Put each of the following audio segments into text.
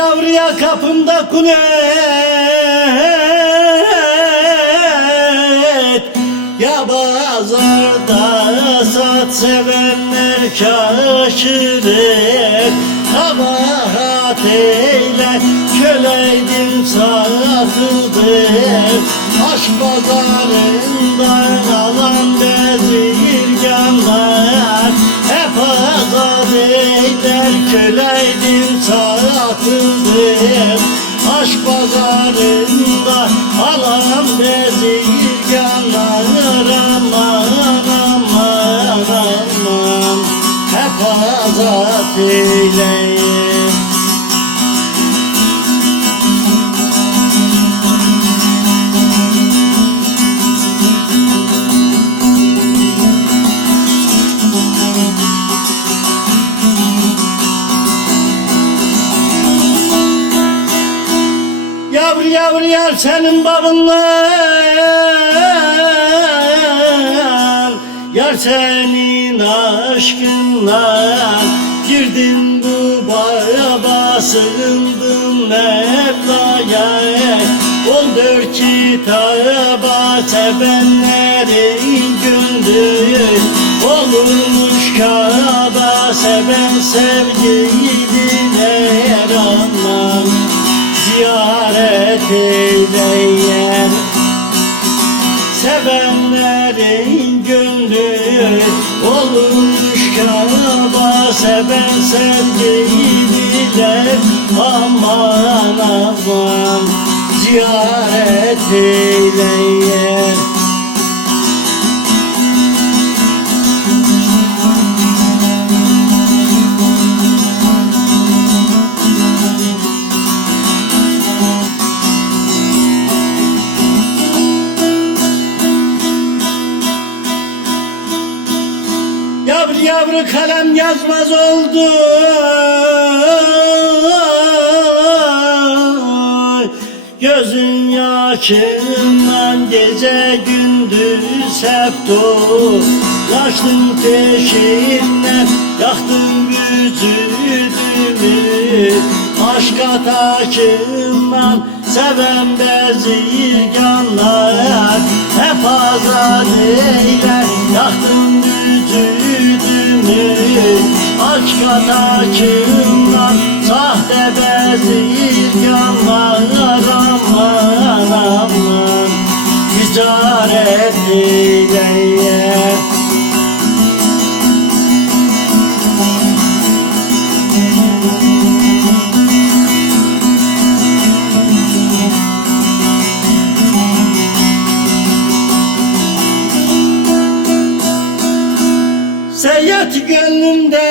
yavruya kapımda kul et. Ya pazarda sat sevenler kaşır et. Kabahat eyle köleydim satıldım. Aşk pazarından alan bezirganlar hep azat eyler köleydim satıldım. Aşk pazarında alan bezirganlar aman aman aman hep azat eyleyim. Yavru yavru yar senin babınla, yar senin aşkınla girdim bu bağa, sığındım Mevla'ya. 14 kitaba sevenlerin gönlü olurmuş Kâba, seven sevgililer aman ziyaret eyleyen. Sevenlerin gönlü olmuş Kâba, seven sevgililer aman aman ziyaret eyleyen. Yavru yavru kalem yazmaz oldu, gözün yaşından gece gündüz hep dolaştım peşinden, yaktın vücudumu aşk ateşinden. Seven bezirganlar hep azat eyler, yaktın vücudumu aşk ateşinden. Sahte bezirganlar aman aman ticaret eyleyen. Seyyat gönlümde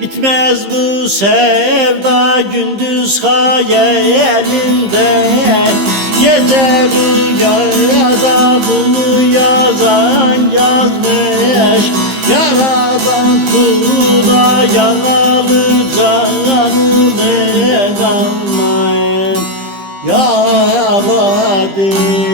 bitmez bu sevda, gündüz hayalimde, gece rüyada bunu yazan yazmış. Yaradan kula yaralı canını almayın ya abadi.